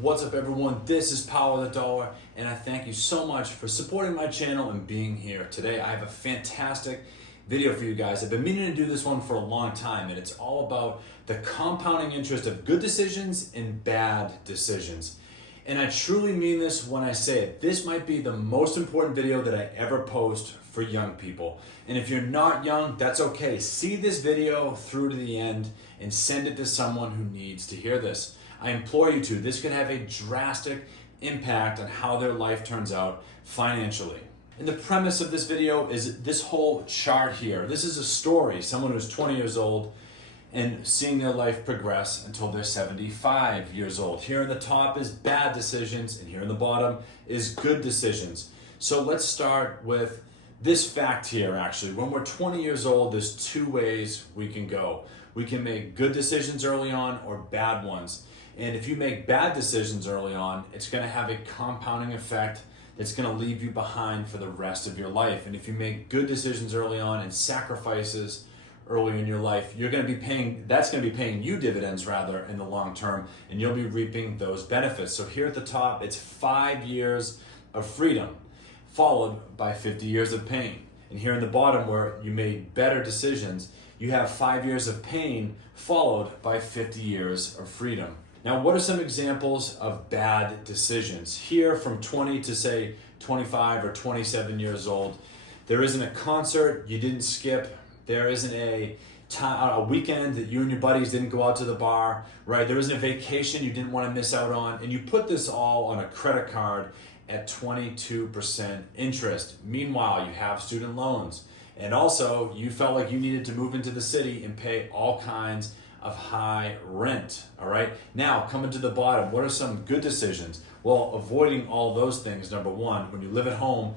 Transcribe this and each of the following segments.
What's up, everyone? This is Power of the Dollar, and I thank you so much for supporting my channel and being here today. I have a fantastic video for you guys. I've been meaning to do this one for a long time, and it's all about the compounding interest of good decisions and bad decisions. And I truly mean this when I say it. This might be the most important video that I ever post for young people. And if you're not young, that's okay. See this video through to the end and send it to someone who needs to hear this. I implore you to. This can have a drastic impact on how their life turns out financially. And the premise of this video is this whole chart here. This is a story, someone who's 20 years old and seeing their life progress until they're 75 years old. Here in the top is bad decisions, and here in the bottom is good decisions. So let's start with this fact here, actually. When we're 20 years old, there's two ways we can go. We can make good decisions early on or bad ones. And if you make bad decisions early on, it's going to have a compounding effect that's going to leave you behind for the rest of your life. And if you make good decisions early on and sacrifices early in your life, that's going to be paying you dividends rather in the long term, and you'll be reaping those benefits. So here at the top, it's 5 years of freedom, followed by 50 years of pain. And here in the bottom, where you made better decisions, you have 5 years of pain, followed by 50 years of freedom. Now, what are some examples of bad decisions? Here, from 20 to say 25 or 27 years old, there isn't a concert you didn't skip. There isn't a weekend that you and your buddies didn't go out to the bar, right? There isn't a vacation you didn't want to miss out on. And you put this all on a credit card at 22% interest. Meanwhile, you have student loans. And also, you felt like you needed to move into the city and pay all kinds of high rent, all right? Now, coming to the bottom, what are some good decisions? Well, avoiding all those things, number one. When you live at home,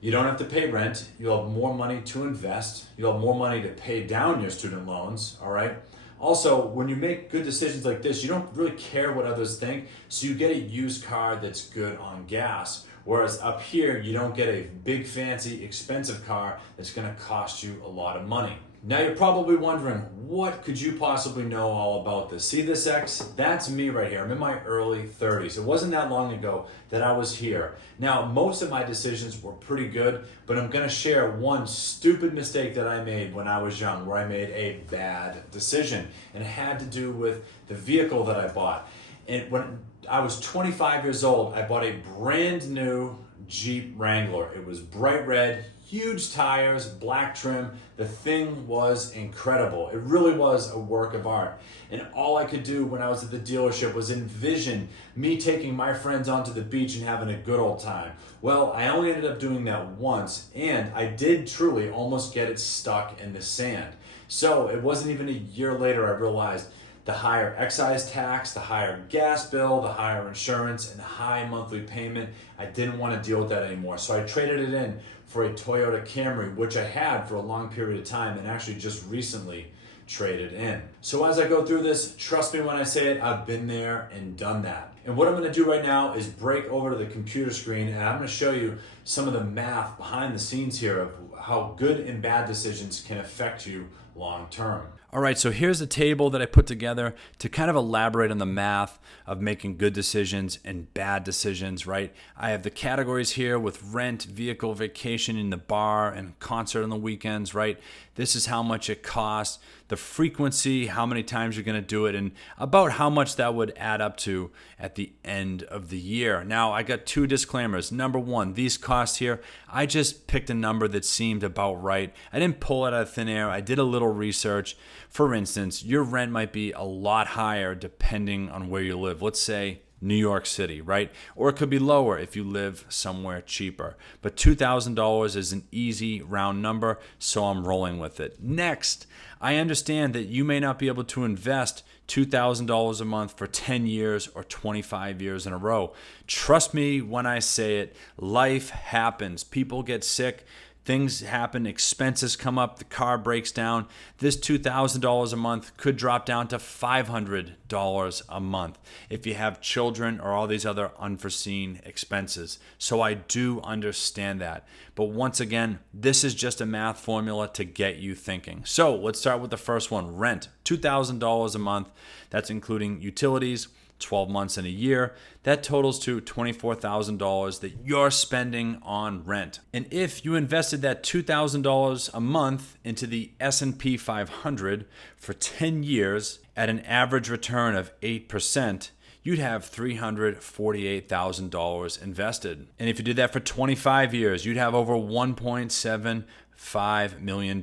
you don't have to pay rent. You'll have more money to invest. You'll have more money to pay down your student loans, all right? Also, when you make good decisions like this, you don't really care what others think, so you get a used car that's good on gas. Whereas up here, you don't get a big, fancy, expensive car that's gonna cost you a lot of money. Now you're probably wondering, what could you possibly know all about this? See this X? That's me right here. I'm in my early 30s. It wasn't that long ago that I was here. Now, most of my decisions were pretty good, but I'm gonna share one stupid mistake that I made when I was young, where I made a bad decision. And it had to do with the vehicle that I bought. And when I was 25 years old, I bought a brand new Jeep Wrangler. It was bright red, huge tires, black trim. The thing was incredible. It really was a work of art. And all I could do when I was at the dealership was envision me taking my friends onto the beach and having a good old time. Well, I only ended up doing that once, and I did truly almost get it stuck in the sand. So it wasn't even a year later I realized the higher excise tax, the higher gas bill, the higher insurance, and the high monthly payment, I didn't want to deal with that anymore. So I traded it in for a Toyota Camry, which I had for a long period of time and actually just recently traded in. So as I go through this, trust me when I say it, I've been there and done that. And what I'm going to do right now is break over to the computer screen, and I'm going to show you some of the math behind the scenes here of how good and bad decisions can affect you long term. All right, so here's a table that I put together to kind of elaborate on the math of making good decisions and bad decisions, right? I have the categories here with rent, vehicle, vacation in the bar, and concert on the weekends, right? This is how much it costs, the frequency, how many times you're going to do it, and about how much that would add up to at the end of the year. Now, I got two disclaimers. Number one, these costs here, I just picked a number that seemed about right. I didn't pull it out of thin air. I did a little research. For instance, your rent might be a lot higher depending on where you live. Let's say New York City, right? Or it could be lower if you live somewhere cheaper. But $2,000 is an easy round number, so I'm rolling with it. Next, I understand that you may not be able to invest $2,000 a month for 10 years or 25 years in a row. Trust me when I say it, life happens. People get sick. Things happen, expenses come up, the car breaks down. This $2,000 a month could drop down to $500 a month if you have children or all these other unforeseen expenses. So I do understand that. But once again, this is just a math formula to get you thinking. So let's start with the first one, rent. $2,000 a month. That's including utilities, 12 months and a year, that totals to $24,000 that you're spending on rent. And if you invested that $2,000 a month into the S&P 500 for 10 years at an average return of 8%, you'd have $348,000 invested. And if you did that for 25 years, you'd have over $1.75 million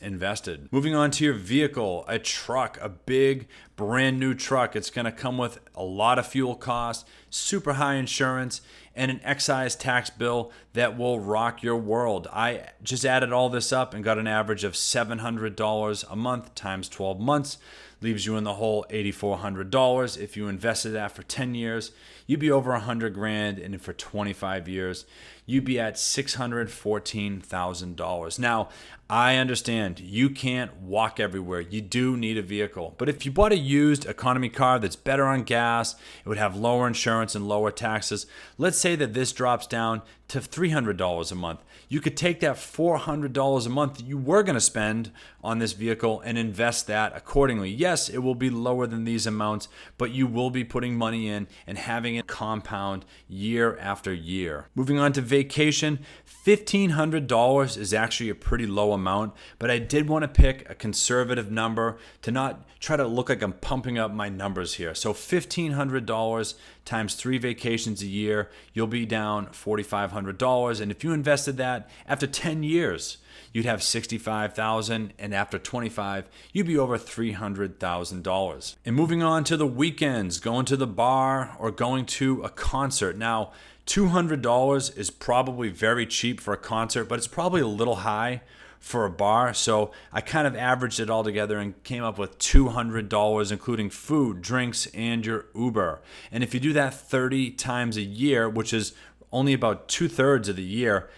invested. Moving on to your vehicle, a truck, a big brand new truck. It's going to come with a lot of fuel costs, super high insurance, and an excise tax bill that will rock your world. I just added all this up and got an average of $700 a month times 12 months. Leaves you in the hole $8,400. If you invested that for 10 years, you'd be over $100,000, and for 25 years, you'd be at $614,000. Now, I understand you can't walk everywhere. You do need a vehicle. But if you bought a used economy car that's better on gas, it would have lower insurance and lower taxes. Let's say that this drops down to $300 a month. You could take that $400 a month that you were going to spend on this vehicle and invest that accordingly. Yes, it will be lower than these amounts, but you will be putting money in and having it compound year after year. Moving on to vacation, $1,500 is actually a pretty low amount, but I did want to pick a conservative number to not try to look like I'm pumping up my numbers here. So $1,500 times 3 vacations a year, you'll be down $4,500. And if you invested that after 10 years, you'd have $65,000, and after 25, you'd be over $300,000. And moving on to the weekends, going to the bar or going to a concert. Now, $200 is probably very cheap for a concert, but it's probably a little high for a bar. So I kind of averaged it all together and came up with $200, including food, drinks, and your Uber. And if you do that 30 times a year, which is only about 2/3 of the year,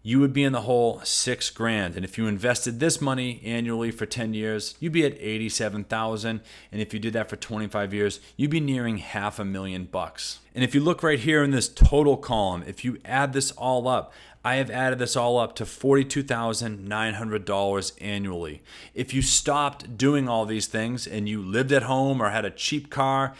you would be in the hole $6,000. And if you invested this money annually for 10 years, you'd be at $87,000. And if you did that for 25 years, you'd be nearing $500,000. And if you look right here in this total column, if you add this all up, I have added this all up to $42,900 annually. If you stopped doing all these things and you lived at home or had a cheap car,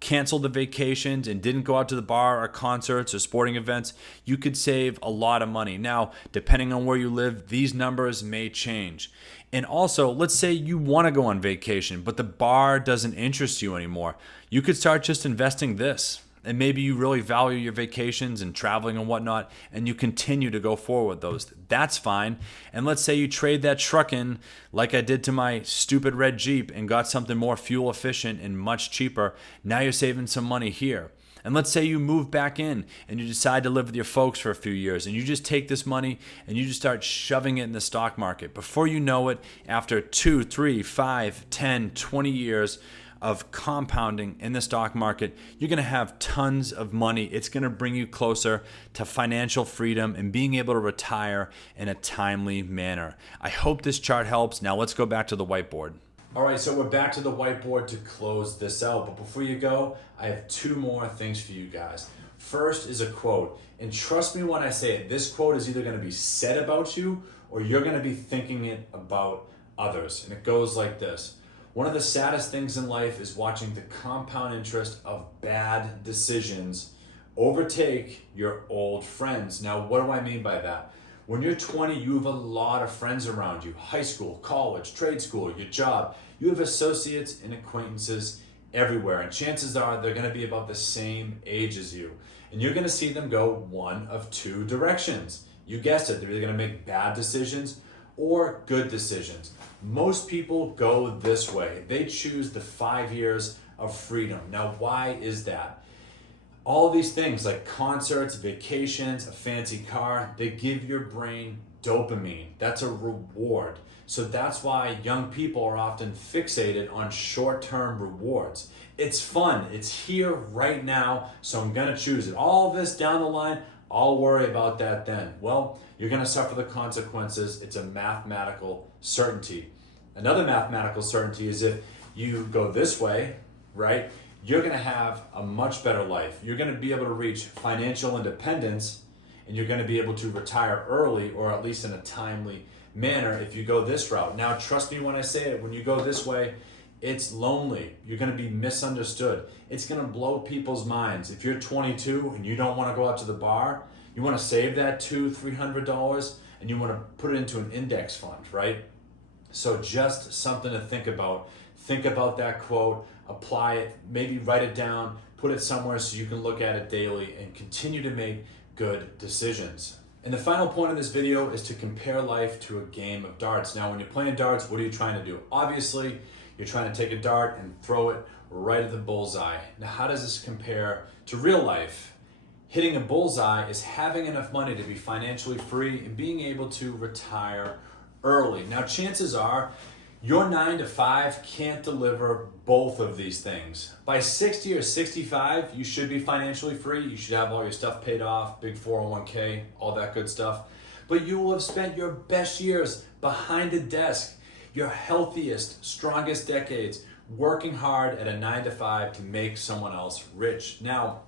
canceled the vacations and didn't go out to the bar or concerts or sporting events, you could save a lot of money. Now, depending on where you live, these numbers may change. And also, let's say you want to go on vacation, but the bar doesn't interest you anymore. You could start just investing this. And maybe you really value your vacations and traveling and whatnot, and you continue to go forward with those. That's fine. And let's say you trade that truck in like I did to my stupid red Jeep and got something more fuel efficient and much cheaper. Now you're saving some money here. And let's say you move back in and you decide to live with your folks for a few years, and you just take this money and you just start shoving it in the stock market. Before you know it, after 2, 3, 5, 10, 20 years of compounding in the stock market, you're going to have tons of money. It's going to bring you closer to financial freedom and being able to retire in a timely manner. I hope this chart helps. Now let's go back to the whiteboard. All right, so we're back to the whiteboard to close this out. But before you go, I have 2 more things for you guys. First is a quote. And trust me when I say it, this quote is either going to be said about you or you're going to be thinking it about others. And it goes like this. One of the saddest things in life is watching the compound interest of bad decisions overtake your old friends. Now, what do I mean by that? When you're 20, you have a lot of friends around you. High school, college, trade school, your job. You have associates and acquaintances everywhere. And chances are they're going to be about the same age as you. And you're going to see them go one of 2 directions. You guessed it. They're either going to make bad decisions or good decisions. Most people go this way. They choose the 5 years of freedom. Now, why is that? All these things like concerts, vacations, a fancy car, they give your brain dopamine. That's a reward. So that's why young people are often fixated on short-term rewards. It's fun. It's here right now, so I'm going to choose it. All this down the line, I'll worry about that then. Well, you're going to suffer the consequences. It's a mathematical certainty. Another mathematical certainty is if you go this way, right, you're going to have a much better life. You're going to be able to reach financial independence, and you're going to be able to retire early or at least in a timely manner if you go this route. Now, trust me when I say it, when you go this way, It's lonely. You're going to be misunderstood. It's going to blow people's minds. If you're 22 and you don't want to go out to the bar, you want to save that $200-$300 and you want to put it into an index fund, right? So just something to think about. Think about that quote, apply it, maybe write it down, put it somewhere so you can look at it daily and continue to make good decisions. And the final point of this video is to compare life to a game of darts. Now, when you're playing darts, what are you trying to do? Obviously, you're trying to take a dart and throw it right at the bullseye. Now, how does this compare to real life? Hitting a bullseye is having enough money to be financially free and being able to retire early. Now, chances are your 9 to 5 can't deliver both of these things. By 60 or 65, you should be financially free. You should have all your stuff paid off, big 401k, all that good stuff. But you will have spent your best years behind a desk, your healthiest, strongest decades, working hard at a 9 to 5 to make someone else rich. Now,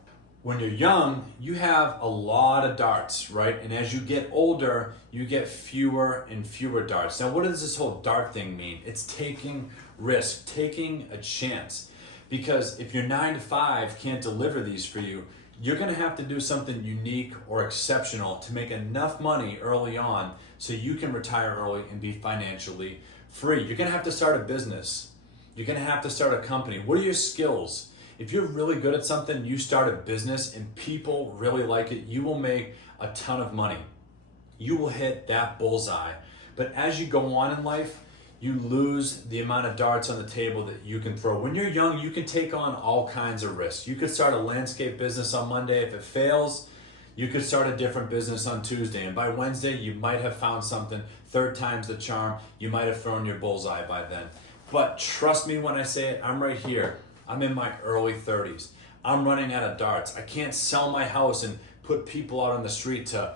when you're young, you have a lot of darts, right? And as you get older, you get fewer and fewer darts. Now, what does this whole dart thing mean? It's taking risk, taking a chance. Because if your 9 to 5 can't deliver these for you, you're gonna have to do something unique or exceptional to make enough money early on so you can retire early and be financially free. You're gonna have to start a business. You're gonna have to start a company. What are your skills? If you're really good at something, you start a business and people really like it, you will make a ton of money. You will hit that bullseye. But as you go on in life, you lose the amount of darts on the table that you can throw. When you're young, you can take on all kinds of risks. You could start a landscape business on Monday. If it fails, you could start a different business on Tuesday. And by Wednesday, you might have found something. Third time's the charm. You might have thrown your bullseye by then. But trust me when I say it, I'm right here. I'm in my early 30s. I'm running out of darts. I can't sell my house and put people out on the street to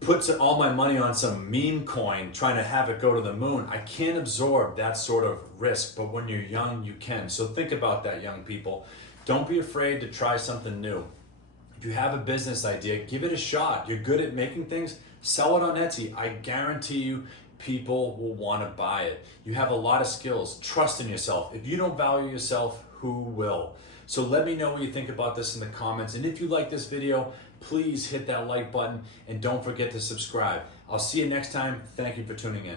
put all my money on some meme coin trying to have it go to the moon. I can't absorb that sort of risk, but when you're young, you can. So think about that, young people. Don't be afraid to try something new. If you have a business idea, give it a shot. You're good at making things, sell it on Etsy. I guarantee you, people will want to buy it. You have a lot of skills. Trust in yourself. If you don't value yourself, who will? So let me know what you think about this in the comments. And if you like this video, please hit that like button and don't forget to subscribe. I'll see you next time. Thank you for tuning in.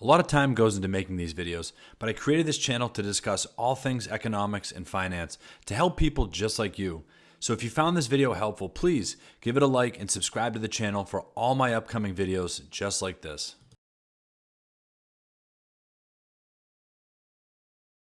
A lot of time goes into making these videos, but I created this channel to discuss all things economics and finance to help people just like you. So if you found this video helpful, please give it a like and subscribe to the channel for all my upcoming videos just like this.